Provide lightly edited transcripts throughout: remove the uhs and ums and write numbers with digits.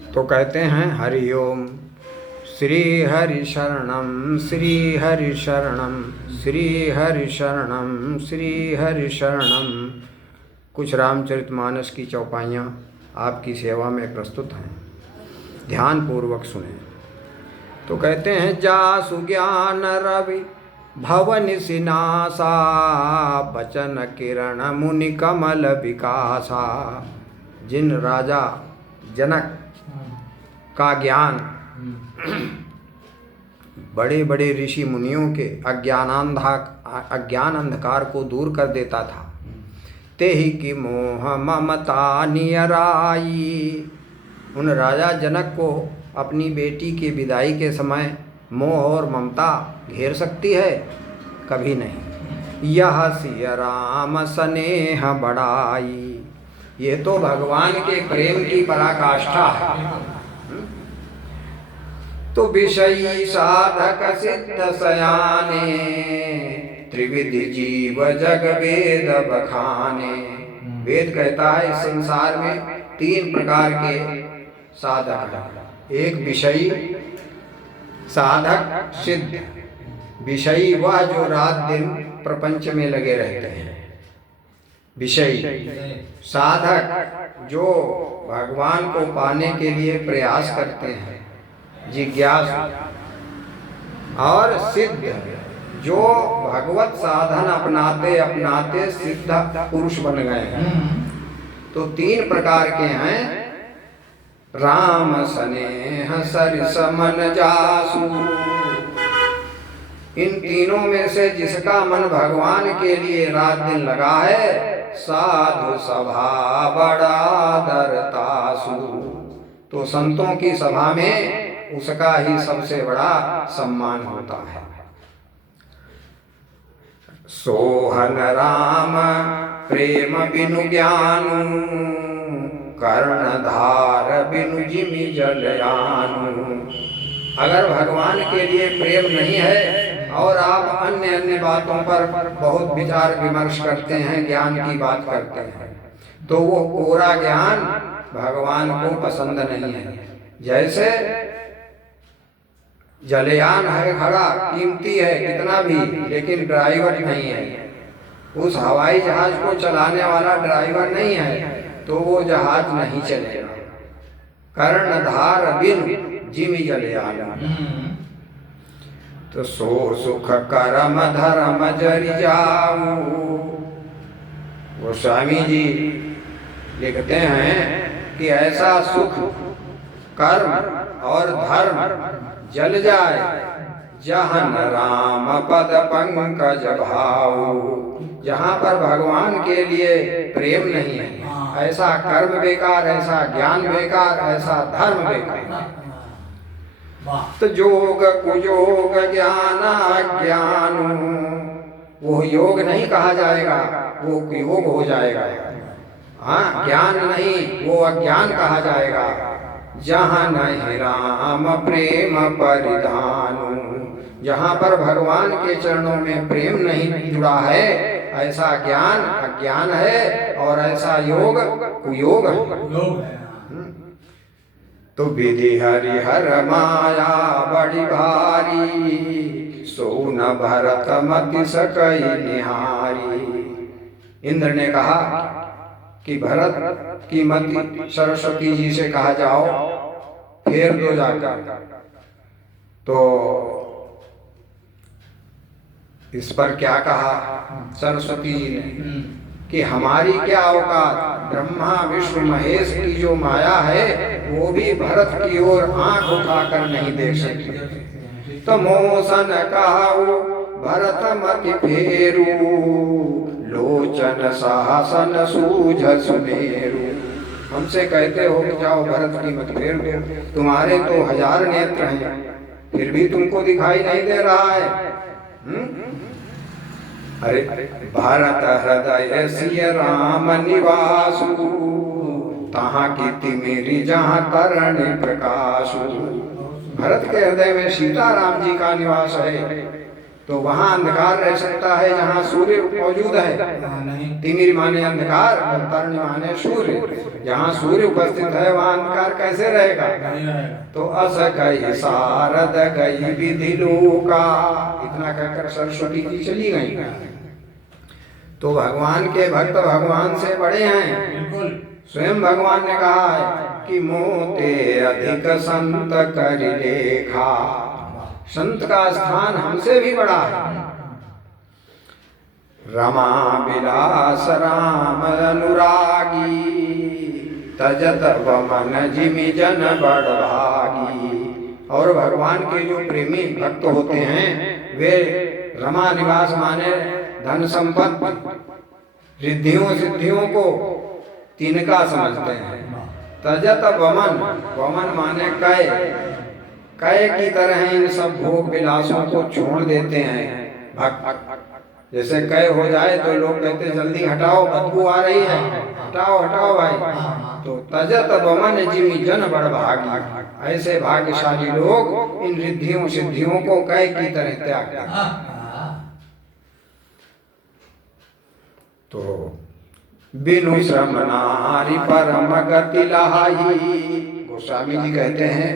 तो कहते हैं हरि ओम श्री हरि शरणम श्री हरि शरणम श्री हरि शरणम श्री हरि शरणम। कुछ रामचरितमानस की चौपाइयाँ आपकी सेवा में प्रस्तुत हैं, ध्यान पूर्वक सुने। तो कहते हैं जासु ज्ञान रवि भवन सिनासा बचन किरण मुनि कमल विकासा। जिन राजा जनक का ज्ञान बड़े बड़े ऋषि मुनियों के अज्ञान अंधकार को दूर कर देता था, ते ही की मोह ममता नियराई। उन राजा जनक को अपनी बेटी की विदाई के समय मोह और ममता घेर सकती है? कभी नहीं। यह सिय राम स्नेह बढ़ाई। ये तो भगवान के प्रेम की पराकाष्ठा है। तो विषयी साधक सिद्ध सयाने त्रिविधि जीव जग वेद बखाने। वेद कहता है इस संसार में 3 प्रकार के साधक हैं। एक विषयी साधक सिद्ध। विषयी वह जो रात दिन प्रपंच में लगे रहते हैं, विषयी। साधक जो भगवान को पाने के लिए प्रयास करते हैं, जिज्ञासु। और सिद्ध जो भगवत साधन अपनाते अपनाते सिद्ध पुरुष बन गए हैं। तो 3 प्रकार के हैं। राम स्नेह सरिस मन जासु। इन तीनों में से जिसका मन भगवान के लिए रात दिन लगा है, साधु सभा बड़ा दरतासु। तो संतों की सभा में उसका ही सबसे बड़ा सम्मान होता है। सोहन राम प्रेम बिनु ज्ञानु कर्णधार बिनु जिमि जलयानु। अगर भगवान के लिए प्रेम नहीं है और आप अन्य अन्य बातों पर बहुत विचार विमर्श करते हैं, ज्ञान की बात करते हैं, तो वो पूरा ज्ञान भगवान को पसंद नहीं है। जैसे जलयान है खड़ा, कीमती है कितना भी, लेकिन ड्राइवर नहीं है। उस हवाई जहाज को चलाने वाला ड्राइवर नहीं है तो वो जहाज नहीं चलेगा। कर्णधार बिनु जिमि जलयान। तो सो सुख करम धर्म जरि जाऊ। वो स्वामी जी लिखते हैं कि ऐसा सुख कर्म और धर्म जल जाए जहन राम पद पंकज भाऊ। जहाँ पर भगवान के लिए प्रेम नहीं है, ऐसा कर्म बेकार, ऐसा ज्ञान बेकार, ऐसा धर्म बेकार। तो जोग कुयोग ज्ञान अज्ञान, वो योग नहीं कहा जाएगा, वो कुयोग हो जाएगा। हाँ, ज्ञान नहीं, वो अज्ञान कहा जाएगा। जहाँ नहीं राम प्रेम परिधानु। जहाँ पर भगवान के चरणों में प्रेम नहीं जुड़ा है, ऐसा ज्ञान अज्ञान है और ऐसा योग कुयोग है। तो विधि हरिहर माया बड़ी भारी, सो न भरत मति सकई निहारी। इंद्र ने कहा कि भरत की मति सरस्वती जी से कहा जाओ, फेर दो जाकर। तो इस पर क्या कहा सरस्वती जी ने कि हमारी क्या औकात, ब्रह्मा विष्णु महेश की जो माया है वो भी भरत की ओर आंख उठाकर नहीं देख सकती। तो मोसन कहाऊ भरत मति फेरू, लोचन साहसन सूझ सुमेरु। हमसे कहते हो कि जाओ भरत की मत फेर दो, तुम्हारे तो 1000 नेत्र हैं, फिर भी तुमको दिखाई नहीं दे रहा है। अरे भारत हृदय सिय राम निवासु, तहाँ कीर्ति मेरी जहाँ तरण प्रकाशु। भरत के हृदय में सीता राम जी का निवास है, तो वहाँ अंधकार रह सकता है जहाँ सूर्य मौजूद है। तिमिर माने अंधकार और तर्ण माने सूर्य। जहाँ सूर्य उपस्थित है वहाँ अंधकार कैसे रहेगा? तो अस गई शारद गई विधि लोका, इतना कहकर सरस्वती जी चली गई। तो भगवान के भक्त भगवान से बड़े हैं। स्वयं भगवान ने कहा है कि मोते अधिक संत कर लेखा, संत का स्थान हमसे भी बड़ा है। रमा विलास राम अनुरागी, तजत वमन जिमि जन बड़भागी। और भगवान के जो प्रेमी भक्त होते हैं वे रमा निवास माने धन संपत्ति रिद्धियों सिद्धियों को तिनका समझते हैं। तजत वमन, वमन माने कय, कय की तरह इन सब भोग विलासों को छोड़ देते हैं भक्त। जैसे कय हो जाए तो लोग कहते जल्दी हटाओ बदबू आ रही है, हटाओ हटाओ भाई। तो तजत वमन जिमि जन बड़भागी, ऐसे भाग्यशाली लोग इन रिद्धियों सिद्धियों को कय की तरह त्याग देते हैं। तो बिनु श्रम नारी परम गति लहाई, गोस्वामी जी कहते हैं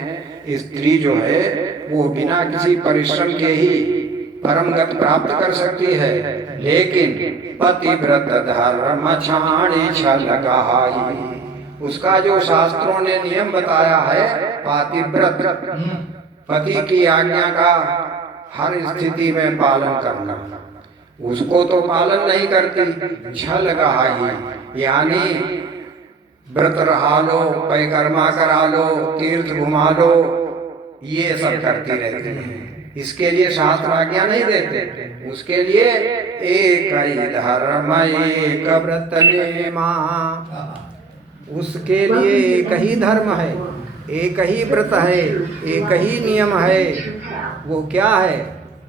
स्त्री जो है वो बिना किसी परिश्रम के ही परम गति प्राप्त कर सकती है, लेकिन पतिव्रत धर्म छाणी छल गाई, उसका जो शास्त्रों ने नियम बताया है पातिव्रत, पति की आज्ञा का हर स्थिति में पालन करना, उसको तो पालन नहीं करती। छल गहाई यानी व्रत रहा लो, परिक्रमा करा लो, तीर्थ घुमा लो, ये सब करती रहती है। इसके लिए शास्त्र आज्ञा नहीं देते। उसके लिए एक ही धर्म एक व्रत नेमा, उसके लिए एक ही धर्म है, एक ही व्रत है, एक ही नियम है। वो क्या है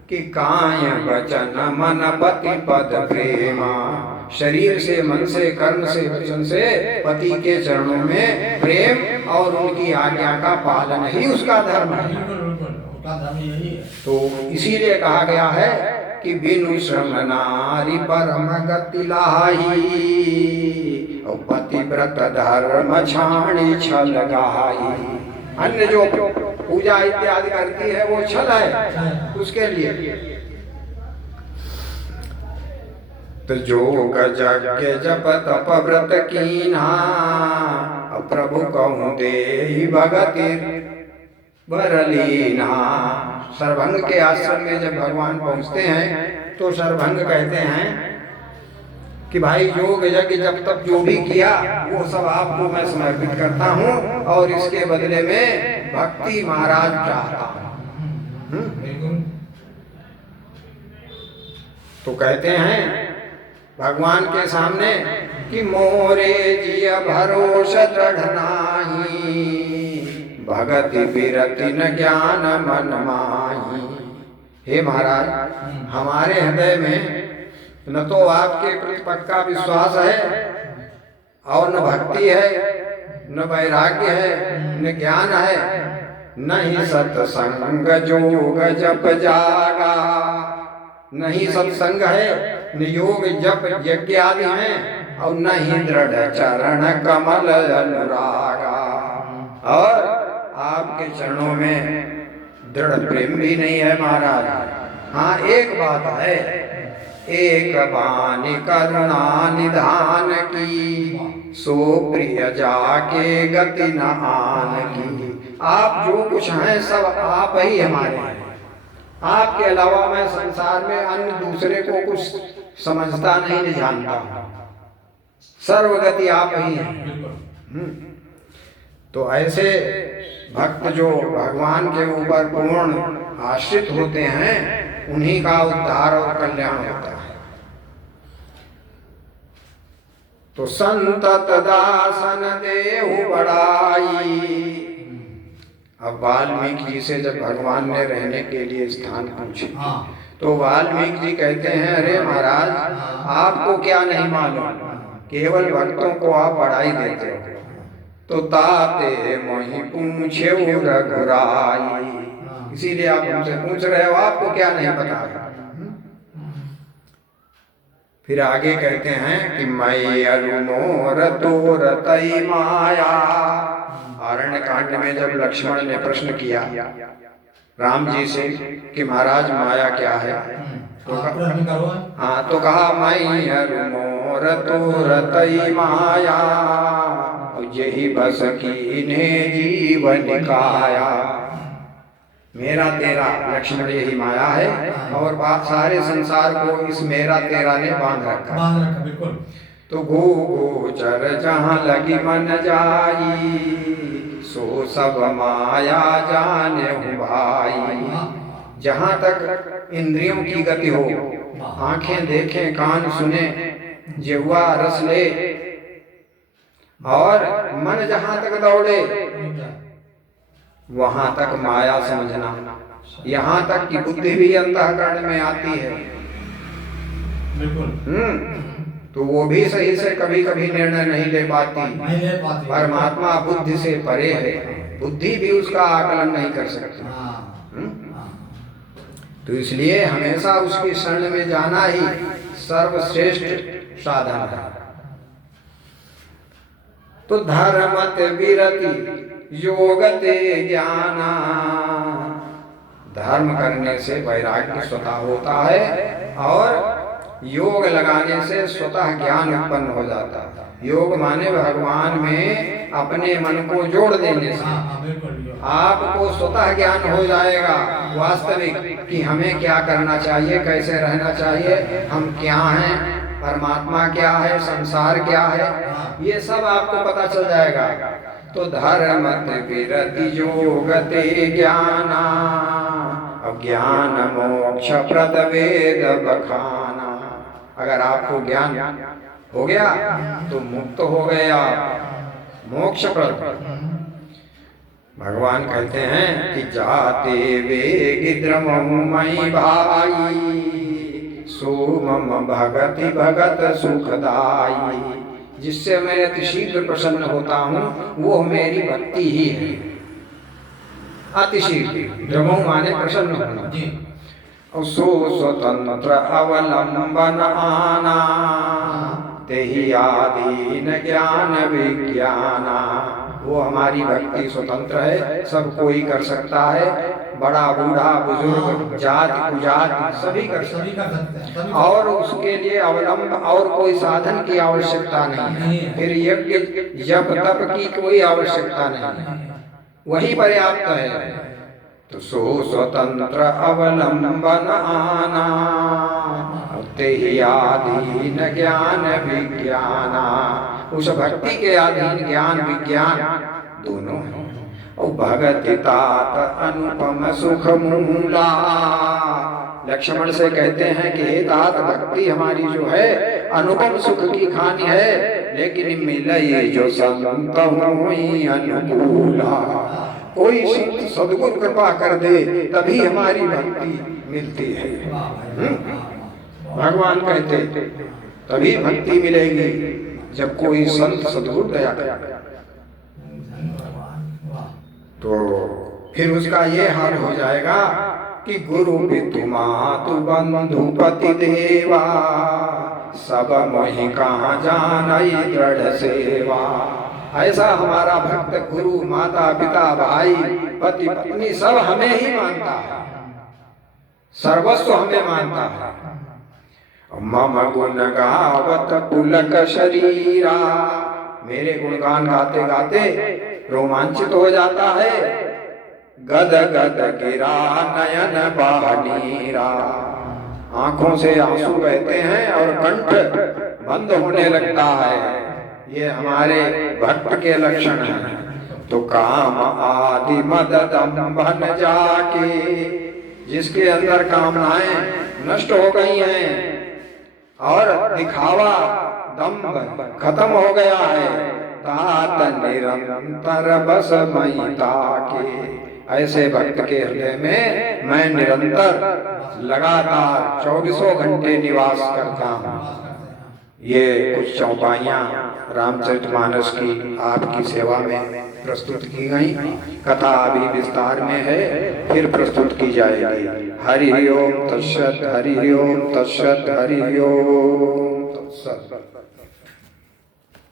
कि काय वचन मन पति पद प्रेमा, शरीर से मन से कर्म से वचन से पति के चरणों में प्रेम और उनकी आज्ञा का पालन ही उसका धर्म है। तो इसीलिए कहा गया है कि बिनु श्रम नारी परम गति लाही, और पतिव्रत धर्म छाणी छल गाई। अन्य जो पूजा इत्यादि करती है वो छल है उसके लिए। तो जोग यज्ञ जप तप व्रत कीन्हा, प्रभु कहूँ दे भगति बरलीना। सर्वभंग के आश्रम में जब भगवान पहुँचते हैं तो सर्वभंग कहते हैं कि भाई योग यज्ञ जब तक जो भी किया वो सब आपको मैं समर्पित करता हूँ, और इसके बदले में भक्ति महाराज चाहता हूँ। तो कहते हैं भगवान के सामने कि मोरे जिय भरोसा दृढ़ नाही, भगति विरति न ज्ञान मन माही। हे महाराज, हमारे हृदय में न तो आपके प्रति पक्का विश्वास है, और न भक्ति है, न वैराग्य है, न ज्ञान है, न ही सत्संग जोग जप जागा, न ही सत्संग है, न योग जप यज्ञ आदि हैं, और न ही दृढ़ चरण कमल अनुरागा। और आपके चरणों में दृढ़ प्रेम भी नहीं है महाराज। हाँ, एक बात है, एक बानी करुणा निधान की, सो प्रिय जाके गति न आन की। आप जो कुछ हैं सब आप ही हमारे हैं। आपके अलावा मैं संसार में अन्य दूसरे को कुछ समझता नहीं जानता, सर्वगति आप ही हैं। तो ऐसे भक्त जो भगवान के ऊपर पूर्ण आश्रित होते हैं उन्हीं का उद्धार और कल्याण होता है। तो संतत दासन देहु बड़ाई। अब वाल्मीकि जी से जब भगवान ने रहने के लिए स्थान पूछे तो वाल्मीकि जी कहते हैं, अरे महाराज, आपको क्या नहीं मालूम, केवल भक्तों को आप बढ़ाई देते हो। तो ताते मोहि पूछे रघुराई, इसीलिए आप हमसे पूछ रहे हो, आपको क्या नहीं पता है। फिर आगे कहते हैं कि मैं अरुणोर तो रतई माया। आरण्य कांड में जब लक्ष्मण ने प्रश्न किया राम जी से कि महाराज माया क्या है, तो तो कहा मैं अरुणोर तो रतई माया, यही बस कीन्हे जीवन काया। मेरा तेरा लक्ष्मण यही माया है और सारे संसार को इस मेरा तेरा ने बांध रखा। बिल्कुल। तो गो गोचर जहाँ लगी मन जाई, सो सब माया जाने हूँ भाई। जहाँ तक इंद्रियों की गति हो, आंखें देखें कान सुने जिह्वा रस ले, और मन जहाँ तक दौड़े वहां तक माया समझना। यहाँ तक कि बुद्धि भी अंतःकरण में आती है। तो वो भी सही से कभी कभी निर्णय नहीं ले पाती। परमात्मा बुद्धि से परे है, बुद्धि भी उसका आकलन नहीं कर सकती। तो इसलिए हमेशा उसकी शरण में जाना ही सर्वश्रेष्ठ साधन है। तो धर्मत विरति योगते ज्ञाना, धर्म करने से वैराग्य स्वतः होता है और योग लगाने से स्वतः ज्ञान उत्पन्न हो जाता है। योग माने भगवान में अपने मन को जोड़ देने से आपको स्वतः ज्ञान हो जाएगा वास्तविक कि हमें क्या करना चाहिए, कैसे रहना चाहिए, हम क्या हैं, परमात्मा क्या है, संसार क्या है, ये सब आपको पता चल जाएगा। तो धर्मत विरति योगते ज्ञाना, ज्ञान मोक्ष प्रद वेद बखाना। अगर आपको ज्ञान हो गया तो मुक्त हो गया, मोक्ष प्रद। भगवान कहते हैं कि जाते वेगिद्रमहि भाई, सोमम भगति भगत सुखदाई। जिससे मैं अति शीघ्र प्रसन्न होता हूँ वो मेरी भक्ति ही है। अति शीघ्र द्रमो माने प्रसन्न होना। सो स्वतंत्र अवलंबन आना, तेहि आधीन ज्ञान विज्ञाना। वो हमारी भक्ति स्वतंत्र है, सब कोई कर सकता है, बड़ा बूढ़ा बुजुर्ग जात कुजात सभी कर सकते हैं, और उसके लिए अवलंब और कोई साधन की आवश्यकता नहीं है। फिर यज्ञ जप तप की कोई आवश्यकता नहीं, वही पर्याप्त है। तो सो स्वतंत्र अवलंबन आना, तेहि आधीन ज्ञान विज्ञाना। उस भक्ति के अधीन ज्ञान विज्ञान दोनों हैं। और भगति तात अनुपम सुख मूला। लक्ष्मण से कहते हैं कि हे तात, भक्ति हमारी जो है अनुपम सुख की खानी है, लेकिन मिले जो संत होई अनुकूला। कोई संत सद्गुरु कृपा कर दे तभी हमारी भक्ति मिलती है। भगवान कहते तभी भक्ति मिलेगी जब कोई संत सद्गुरु दया करे। तो फिर उसका ये हाल हो जाएगा कि गुरु पितु मातु बंधु पति देवा, सब मोहि कहाँ जानई दृढ़ सेवा। ऐसा हमारा भक्त गुरु माता पिता भाई पति पत्नी सब हमें ही मानता है, सर्वस्व हमें मानता है। मम गुण गावत पुलक शरीरा, मेरे गुणगान गाते गाते रोमांचित हो जाता है। गद गद गिरा नयन बहनीरा, आंखों से आंसू बहते हैं और कंठ बंद होने लगता है। ये हमारे भक्त के लक्षण हैं। तो काम आदि मद दंभन जाके, जिसके अंदर कामनाएं नष्ट हो गई हैं और दिखावा दंभ खत्म हो गया है, तात निरंतर बस मई ताके। ऐसे भक्त के हृदय में मैं निरंतर लगातार 24 घंटे निवास करता हूँ। ये कुछ चौपाइयाँ रामचरितमानस की आपकी सेवा में प्रस्तुत की गई। कथा अभी विस्तार में है, फिर प्रस्तुत की जाएगी। हरि ओम तत्सत, हरि ओम तत्सत, हरि ओम। सब